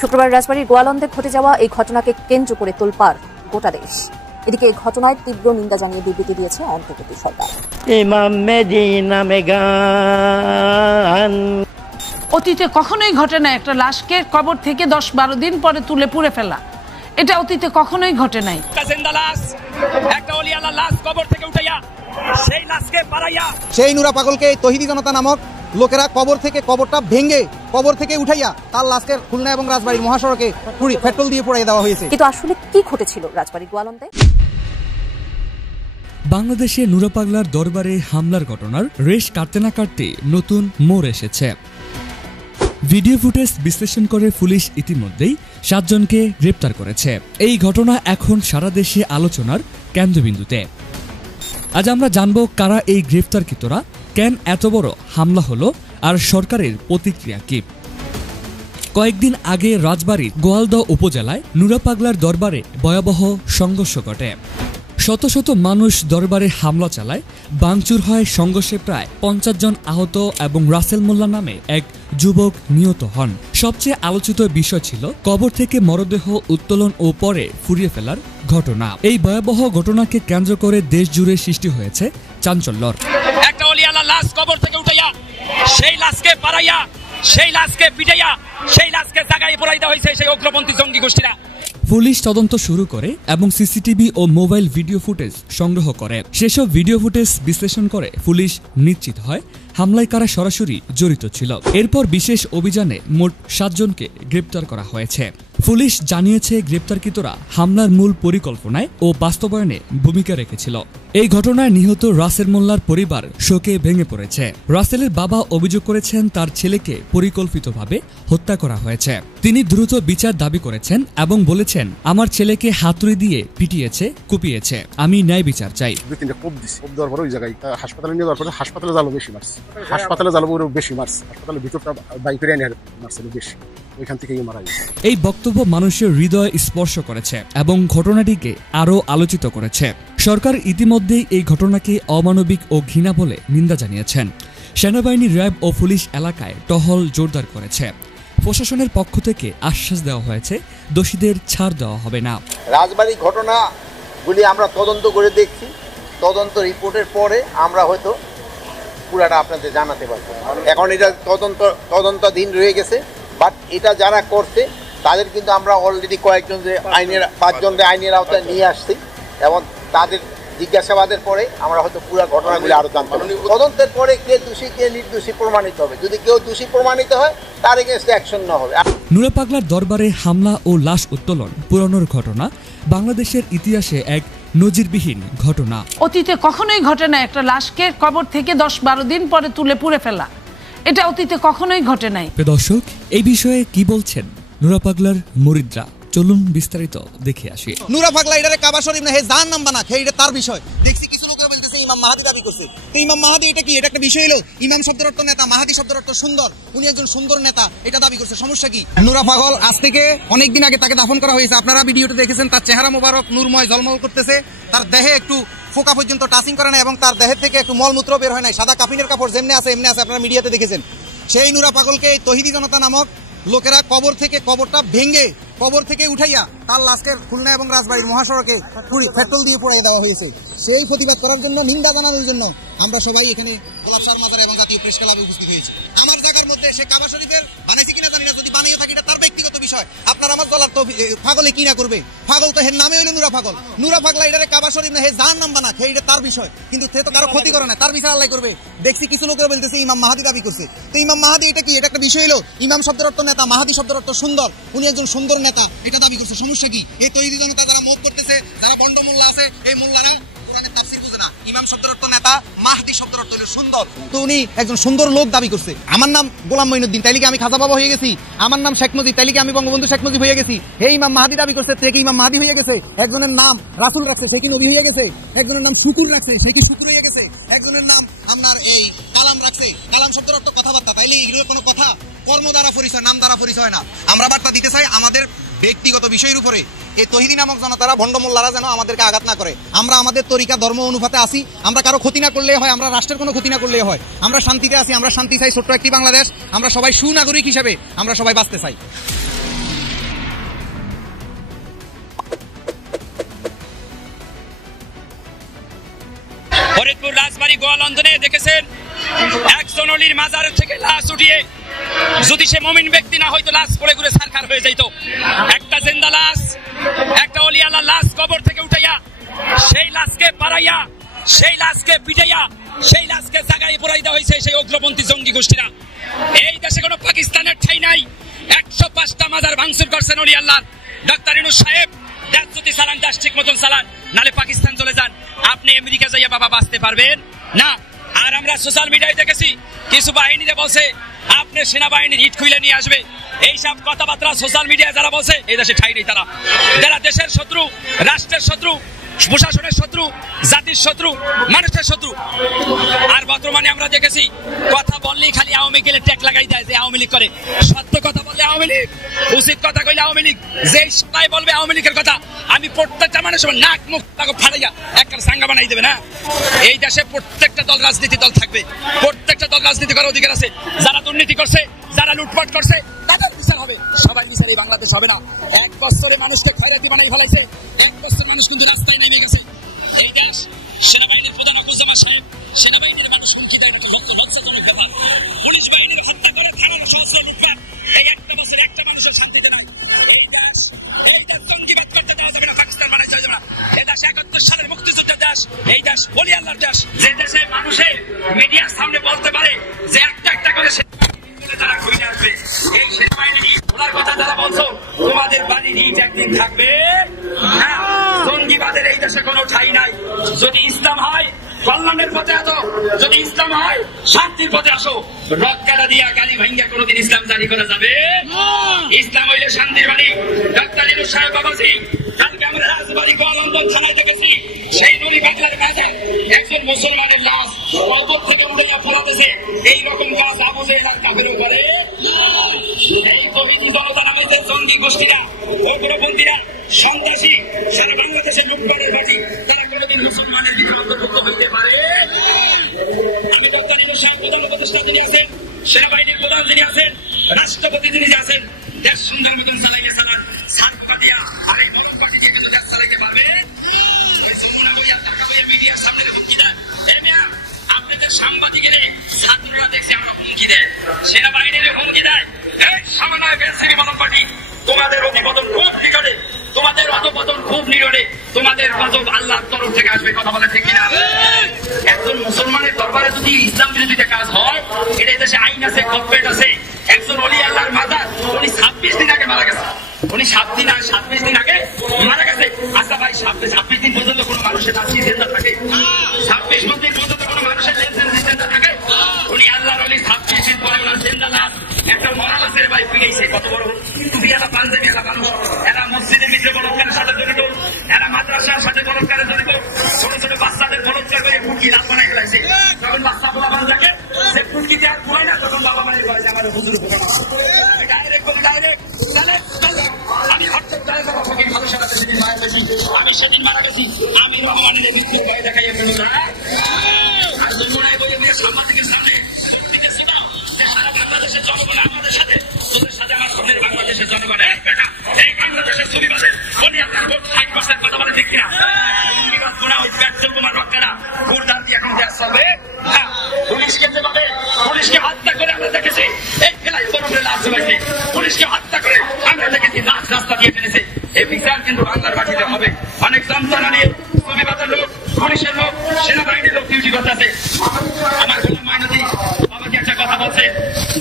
শুক্রবার রাজবাড়ীর গোয়ালন্দে ঘটে যাওয়া এই ঘটনাকে কেন্দ্র করে তোলপাড় গোটা দেশ। এদিকে এই ঘটনায় তীব্র নিন্দা জানিয়ে বিবৃতি দিয়েছে অন্তর্বর্তী সরকার। অতীতে কখনোই ঘটে না একটা লাশকে কবর থেকে 10-12 দিন পরে তুলে পুড়ে ফেলা। এটা অতীতে কখনোই ঘটে নাই। সেই নুরা পাগলকে তৌহিদি জনতা নামক লোকেরা কবর থেকে কবরটা ভেঙে কবর থেকে উঠাইয়া তার লাশকে খুলনা এবং রাজবাড়ীর মহাসড়কে পেট্রোল দিয়ে পুড়িয়ে দেওয়া হয়েছে। কিন্তু আসলে কি ঘটেছিল রাজবাড়ীর গোয়ালন্দে? বাংলাদেশে নুরা পাগলার দরবারে হামলার ঘটনার রেশ কাটতে না কাটতে নতুন মোড় এসেছে। ভিডিও ফুটেজ বিশ্লেষণ করে পুলিশ ইতিমধ্যেই 7 জনকে গ্রেপ্তার করেছে। এই ঘটনা এখন সারা দেশে আলোচনার কেন্দ্রবিন্দুতে। আজ আমরা জানব কারা এই গ্রেপ্তারকৃতরা, কেন এত বড় হামলা হলো, আর সরকারের প্রতিক্রিয়া কি। কয়েকদিন আগে রাজবাড়ীর গোয়ালদহ উপজেলায় নুরা পাগলার দরবারে ভয়াবহ সংঘর্ষ ঘটে। শত শত মানুষ দরবারে হামলা চালায়, ভাঙচুর হয়। সংঘর্ষে প্রায় 50 জন আহত এবং রাসেল মোল্লা নামে এক যুবক নিহত হন। সবচেয়ে আলোচিত বিষয় ছিল কবর থেকে মরদেহ উত্তোলন ও পরে ফুরিয়ে ফেলার ঘটনা। এই ভয়াবহ ঘটনাকে কেন্দ্র করে দেশ জুড়ে সৃষ্টি হয়েছে চাঞ্চল্যর। একটা ওলিয়ালা লাশ কবর থেকে উঠাইয়া সেই লাশকে পাড়াইয়া সেই লাশকে পিটাইয়া সেই লাশকে জায়গায় পড়াই দেওয়া হয়েছে সেই উগ্রপন্থী জঙ্গি গোষ্ঠীরা। পুলিশ তদন্ত শুরু করে এবং সিসিটিভি ও মোবাইল ভিডিও ফুটেজ সংগ্রহ করে। সেসব ভিডিও ফুটেজ বিশ্লেষণ করে পুলিশ নিশ্চিত হয় হামলায় কারা সরাসরি জড়িত ছিল। এরপর বিশেষ অভিযানে মোট 7 জনকে গ্রেপ্তার করা হয়েছে। পুলিশ জানিয়েছে গ্রেপ্তারকৃতরা হামলার মূল পরিকল্পনায় ও বাস্তবায়নে ভূমিকা রেখেছিল। এই ঘটনায় নিহত রাসেল মোল্লার পরিবার শোকে ভেঙে পড়েছে। রাসেলের বাবা অভিযোগ করেছেন তার ছেলেকে পরিকল্পিতভাবে হত্যা করা হয়েছে। তিনি দ্রুত বিচার দাবি করেছেন এবং বলেছেন, আমার ছেলেকে হাতুড়ি দিয়ে পিটিয়েছে, কুপিয়েছে, আমি ন্যায় বিচার চাই। হাসপাতালে জালো বেশি মারছে, হাসপাতালে জালো বেশি মারছে, হাসপাতালের ভিতরটা বাইক করে নিয়ে মারছে বেশি, ওইখান থেকেই মারা গেছে। এই বক্তব্য মানুষের হৃদয় স্পর্শ করেছে এবং ঘটনাটিকে আরও আলোচিত করেছে। সরকার ইতিমধ্যেই এই ঘটনাকে অমানবিক ও ঘৃণা বলে নিন্দা জানিয়েছেন। সেনাবাহিনী, র্যাব ও পুলিশ এলাকায় টহল জোরদার করেছে। প্রশাসনের পক্ষ থেকে আশ্বাস দেওয়া হয়েছে দোষীদের ছাড় দেওয়া হবে না। রাজবাড়ির ঘটনাগুলি আমরা তদন্ত করে দেখছি। তদন্ত রিপোর্টের পরে আমরা হয়তো পুরাটা আপনাদের জানাতে পারবো। এখন এটা তদন্তাধীন রয়ে গেছে, বাট এটা যারা করছে তাদের কিন্তু আমরা অলরেডি কয়েকজন যে 5 জনকে আইনের আওতায় নিয়ে আসছি এবং তাদের জিজ্ঞাসাবাদের পরে আমরা হয়তো পুরো ঘটনাগুলি আরো জানতে পারবো। তদন্তের পরে কে দোষী কে নির্দোষী প্রমাণিত হবে। যদি কেউ দোষী প্রমাণিত হয় তার এগেইনস্টে অ্যাকশন না হবে। নুরা পাগলার দরবারে হামলা ও লাশ উত্তোলন পুরানোর ঘটনা বাংলাদেশের ইতিহাসে এক নজিরবিহীন ঘটনা। অতীতে কখনোই ঘটে না একটা লাশকে কবর থেকে 10-12 দিন পরে তুলে পুড়ে ফেলা। এটা অতীতে কখনোই ঘটে নাই। দর্শক, এই বিষয়ে কি বলছেন নুরা পাগলার মুরিদরা? চলুন বিস্তারিত দেখে আসি। নুরা পাগলা এটারে কাবা শরীফ না হে জাহান্নাম বানা হে, এটা তার বিষয়। দেখছি কিছু লোকে বলতেছে ইমাম মাহাদি দাবি করছে। তো ইমাম মাহাদি এটা কি? এটা একটা বিষয় হলো ইমাম শব্দের অর্থ নেতা, মাহাদি শব্দের অর্থ সুন্দর। উনি একজন সুন্দর নেতা, এটা দাবি করছে। সমস্যা কি? নুরা পাগল আজ থেকে অনেকদিন আগে তাকে দাফন করা হয়েছে। আপনারা ভিডিওতে দেখেছেন তার চেহারা মোবারক নূরময় ঝলমল করতেছে। তার দেহে একটু ফোকা পর্যন্ত টাচিং করে না এবং তার দেহের থেকে একটু মলমূত্র বের হয় নাই। সাদা কাফিনের কাপড় যেমনি আছে এমনি আছে, আপনারা মিডিয়াতে দেখেছেন। সেই নুরা পাগলকে তৌহিদি জনতা নামক লোকেরা কবর থেকে কবরটা ভেঙে কবর থেকে উঠাইয়া তার লাশকে খুলনা এবং রাজবাড়ীর মহাসড়কে পেট্রোল দিয়ে পুড়িয়ে দেওয়া হয়েছে। সেই প্রতিবাদ করার জন্য, নিন্দা জানানোর জন্য আমরা সবাই এখানে গোলাপসার মাজার এবং জাতীয় প্রেস ক্লাবে উপস্থিত হয়েছি। আমার জায়গার মধ্যে সে কাবা শরীফের বানাইছে কিনা জানি না, যদি বানিয়ে থাকি এটা তার ব্যক্তিগত বিষয়। আপনার আমার দলার তো পাগলে কি না করবে? পাগল তো হের নামে হইলো নুরা পাগল। নুরা পাগলা এটারে কাবা শরীফ না হে জাহান্নাম বানা হে, এটা তার বিষয়। কিন্তু সে তো কারো ক্ষতি করে না, তার বিষয় আল্লাহ করবে। দেখছি কিছু লোকেরা বলতেছে ইমাম মাহাদি দাবি করছে। তো ইমাম মাহাদি এটা কি? এটা একটা বিষয় হলো ইমাম শব্দের অর্থ নেতা, মাহাদি শব্দের অর্থ সুন্দর। উনি একজন সুন্দর নেতা, এটা দাবি করছে। সমস্যা কি? এই তৌহিদি জনতা যারা মত করতেছে, যারা বন্ড মোল্লা আছে, এই মোল্লারা কোরআনের তাফসীর বুঝে না। ইমাম শব্দের অর্থ নেতা, মাহদি শব্দের অর্থ হলো সুন্দর। তো উনি একজন সুন্দর লোক দাবি করছে। আমার নাম গোলাম মঈনুদ্দিন, তাইলে কি আমি খাজা বাবা হয়ে গেছি? আমার নাম শেখ মুজিব, তাইলে কি আমি বঙ্গবন্ধু শেখ মুজিব হয়ে গেছি? হে ইমাম মাহাদি দাবি করছে, সে কি ইমাম মাহাদি হয়ে গেছে? একজনের নাম রাসূল রাখছে, সে কি নবী হয়ে গেছে? একজনের নাম শুকুর রাখছে, সে কি শুকুর হয়ে গেছে? একজনের নাম আপনার এই কালাম রাখছে, কালাম শব্দের অর্থ কথাবার্তা। তাইলে এগুলো কোনো কথা? কর্ম দ্বারা পরিচয়, নাম দ্বারা পরিচয় না। আমরা বার্তা দিতে চাই আমাদের ব্যক্তিগত বিষয়ের উপরে এই তৌহিদি নামক জনতারা, ভণ্ড মোল্লারা যেন আমাদেরকে আঘাত না করে। আমরা আমাদের তরিকা ধর্ম অনুপাতে আসি। আমরা কারো ক্ষতি না করলে হয়, আমরা রাষ্ট্রের কোনো ক্ষতি না করলে হয়। আমরা শান্তিতে আসি, আমরা শান্তি চাই, ছোট্ট একটি বাংলাদেশ। আমরা সবাই সুনাগরিক হিসেবে আমরা সবাই বাঁচতে চাই। শরীয়তপুর রাজবাড়ী গোয়ালন্দনে দেখেছেন একজন অলির মাজার থেকে লাশ উঠিয়ে যদি সে মুমিন ব্যক্তি না হয়তো লাশ পড়ে ঘুরে সারখার হয়ে যাইত। একটা জিন্দা লাশ, একটা অলি আল্লাহ লাশ কবর থেকে উঠাইয়া সেই লাশকে পাড়াইয়া, সেই লাশকে পিটাইয়া, সেই লাশকে জাগায় পড়াই দেওয়া হয়েছে সেই উগ্রপন্থী জঙ্গি গোষ্ঠীরা। এই দেশে কোনো পাকিস্তানের ঠাঁই নাই। 105টা মাজার ভাঙচুর করছেন অলি আল্লাহ। ডাক্তার ইউনূস সাহেব দেশ যদি চালান, দেশ ঠিক মতন চালান, নালে পাকিস্তান চলে যান। আপনি আমেরিকা যাইয়া বাবা বাঁচতে পারবেন না। আর আমরা সোশ্যাল মিডিয়ায় দেখেছি কিছু বাহিনীরে বলছে আপনি সেনাবাহিনীর হিট খুলে নিয়ে আসবে। এইসব কথাবার্তা সোশ্যাল মিডিয়ায় যারা বলছে এই দেশে ঠাঁই নেই। তারা যারা দেশের শত্রু, রাষ্ট্রের শত্রু, প্রশাসনের শত্রু, জাতির শত্রু, মানুষের শত্রু। আর বর্তমানে আমরা দেখেছি কথা বললেই খালি আওয়ামী লীগের ট্যাগ লাগাই দেয় যে আওয়ামী লীগ করে। সত্য কথা বললে আওয়ামী লীগ, উচিত কথা কইলে আওয়ামী লীগ। যেই সবাই বলবে আওয়ামী লীগের কথা, আমি প্রত্যেকটা মানুষের নাক মুখ ফাটাইয়া একটা সাঙ্গা বানাই দেবে না। এই দেশে প্রত্যেকটা দল রাজনীতি দল থাকবে, প্রত্যেকটা দল রাজনীতি করার অধিকার আছে। যারা দুর্নীতি করছে, যারা লুটপাট করছে তাদের বিচার হবে। সবাই বিচার এই বাংলাদেশ হবে না। 1 বছরে মানুষকে খয়রাতি বানাই ফেলাইছে। 1 বছর মানুষ কিন্তু রাস্তায় নেমে গেছে। এই দেশ সেনাবাহিনীর প্রধান আবুজামা সাহেব, সেনাবাহিনীর মানুষ হুমকি দেয় না, লজ্জাজনক ব্যাপার। পুলিশ বাহিনীর হত্যা করে থানার সহস্র লুটপাট। এই 1 বছরে একটা মানুষের শান্তিতে নাই। এই দেশ জঙ্গিবাদ করতে দেওয়া যাবে না, পাকিস্তান বানাই যাবে না। এই দেশ 71 সালের মুক্তিযুদ্ধের দেশ। এই দেশ ওলি আল্লাহর দেশ। যে দেশে মানুষের মিডিয়ার সামনে বলতে পারে যে একটা করে তারা ঘুরে আসবে। এই সেনাবাহিনী ওনার কথা যারা বলছো, তোমাদের বাড়ির ইট একদিন থাকবে না। জঙ্গিবাদের এই দেশে কোনো ঠাঁই নাই। যদি ইসলাম হয় কল্যাণের পথে আসো, যদি ইসলাম হয় শান্তির পথে আসো। রক্কাটা দিয়া গালি ভাঙ্গা কোনোদিন ইসলাম জারি করা যাবে? ইসলাম হইলে শান্তির বাণী। ডাক্তার ইউনূস সাহেব বাবাজি, কালকে আমরা রাজবাড়ী গোয়ালন্দন থানায় দেখেছি সেই নুরি বাংলার মাঝে একজন মুসলমানের লাশ কবর থেকে উড়াইয়া ফেলাতেছে। এইরকম কাজ আবু জেহেল আর কাফেরও করে। এই কমিটি জনতা নামে যে জঙ্গি গোষ্ঠীরা, উগ্রপন্থীরা, সন্ত্রাসী, সারা বাংলাদেশে লুটপাটের বাটি, তারা কোনোদিন মুসলমানের দিকে অন্তর্ভুক্ত হইতে পারে? আমি ডাক্তার ইউনূস সাহেব প্রধান উপদেষ্টা যিনি আছেন, সেনাবাহিনীর প্রধান যিনি আছেন, রাষ্ট্রপতি যিনি আছেন, দেশ সুন্দর মতন চালাইয়া চালান। ছাত্র দিয়া আর এই মূল পার্টি দিয়ে কিন্তু দেশ চালাইতে পারবে? মিডিয়ার সামনে হুমকি দেয়। আপনাদের সাংবাদিকের ছাত্ররা দেখছি আমরা হুমকি দেয়, সেনাবাহিনীর হুমকি দেয়। এই সমন্বয় বেসরকারি মানব পার্টি, তোমাদের অধিপতন খুব নিকটে, তোমাদের অধপতন খুব নিকটে, তোমাদের গজব আল্লাহর তরফ থেকে আসবে। কথা বলে ঠিক কিনা? একজন মুসলমানের দরবারে যদি ইসলাম বিরোধীতে কাজ হয়, এটা দেশে আইন আছে, গভর্নমেন্ট আছে। একজন অলি আল্লাহর মাজার, উনি 26 দিন আগে মারা গেছে। উনি 27 দিন আগে মারা গেছে। আচ্ছা ভাই, 26 দিন পর্যন্ত কোন মানুষের নাচি জিন্দা থাকে? 26 দিন পর্যন্ত কোন মানুষের লেনদেন জিন্দা থাকে? উনি আল্লাহর অলি 26 দিন পরে ওনার জিন্দা লাশ একটা মরা লাশের ভাই ফিরেছে। কত বড় টুপিয়ালা পাঞ্জাবিয়ালা মানুষ। এরা মসজিদের ভিতরে বলৎকারের সাথে জড়িত, এরা মাদ্রাসার সাথে বলৎকারে জড়িত। ছোট ছোট বাচ্চাদের বলৎকার করে ফুটকি লাল বানাই ফেলাইছে। যখন বাচ্চা পোলা বাচ্চাকে সে ফুটকিতে আর পুরাই না, তখন বাবা মায়ের বয়সে আমার হুজুর উপকার ডাইরেক্ট বলি, ডাইরেক্ট আমি হঠাৎ আমি সেদিন মারা গেছি। আমি রহমানের মৃত্যু ভয় দেখাই সাংবাদিকের সামনে সারা বাংলাদেশের জনগণ আমাদের সাথে, তোদের সাথে আমার সামনের বাংলাদেশের জনগণ এই বাংলাদেশের ছবিবাদের বলি আপনার ভোট 60% কথা বলে ঠিক কিনা? ওই পেট্রোল বোমার রক্তেরা গুরদান দিয়ে এখন দেশ চলবে। পুলিশকে যেভাবে পুলিশকে হত্যা করে আমরা দেখেছি, এই ফেলাই বরফে লাশ চলেছে। পুলিশকে হত্যা করে আমরা দেখেছি লাশ রাস্তা দিয়ে ফেলেছে। এই বিচার কিন্তু বাংলার মাটিতে হবে। অনেক যন্ত্রণা নিয়ে ছবিবাদের লোক, পুলিশের লোক, সেনাবাহিনীর লোক ডিউটি করতেছে। আমার গোলাম মাইনতি বাবাকে একটা কথা বলছে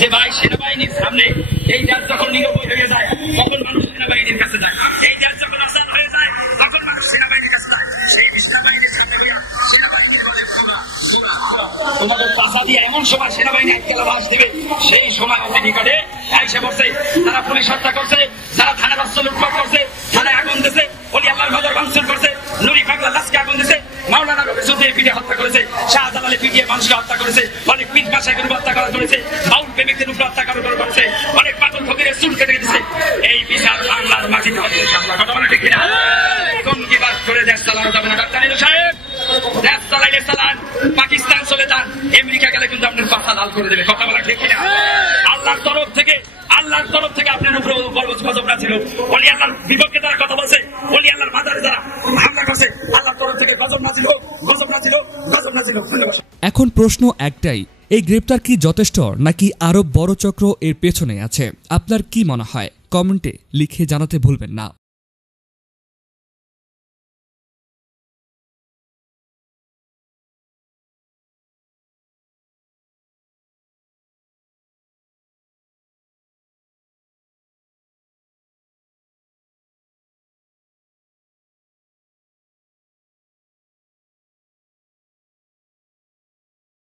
যে ভাই, সেনাবাহিনীর সামনে এই দেশ যখন নিরবই হয়ে যায় তখন মানুষ সেনাবাহিনীর কাছে যায়। এই দেশ যখন আসাদ হয়ে যায় তখন মানুষ সেনাবাহিনীর কাছে যায়। সেই সেনাবাহিনীর সামনে হইয়া সেনাবাহিনীর বলে তোমাদের পাশা দিয়ে এমন সময় সেনাবাহিনী একতলা বাস দিবে, সেই সময় অতি নিকটে আইসা বসে। তারা পুলিশ হত্যা করছে, তারা থানা রাস্তা লুটপাট করছে, থানায় আগুন দিয়েছে, অলি আল্লাহর বাজার ভাঙচুর করছে, নুরি পাগলা লাশকে আগুন দিয়েছে, মাওলানা রবিসুদ্দিন পিটিয়ে হত্যা করেছে, শাহজালালে পিটিয়ে মানুষকে হত্যা করেছে, অনেক পীর ভাষায় হত্যা করা করেছে, বাউল প্রেমিকদের উপর হত্যা করেছে, অনেক পাগল ফকিরের চুল কেটে দিয়েছে। এই বিচার বাংলার মাটিতে হবে ইনশাআল্লাহ। কথা বলে ঠিক কিনা? জঙ্গিবাদ করে দেশ চালানো যাবে না। ডাক্তার ইউনূস সাহেব, দেশ চালাইলে চালান, পাকিস্তান চলে যান, আমেরিকা গেলে কিন্তু আপনার পাশা লাল করে দেবে। কথা বলা ঠিক কিনা? আল্লাহর তরফ থেকে আপনার উপরে গজবটা ছিল। অলি আল্লাহর বিপক্ষে যারা কথা বলছে, অলি আল্লাহর মাজারে যারা হামলা করছে, আল্লাহ তরফ থেকে গজব নাজিল হোক, গজব নাজিল হোক, গজব নাজিল হোক। ধন্যবাদ। এখন প্রশ্ন একটাই, এই গ্রেপ্তার কি যথেষ্ট নাকি আরো বড় চক্র এর পেছনে আছে? আপনার কি মনে হয়? কমেন্টে লিখে জানাতে ভুলবেন না।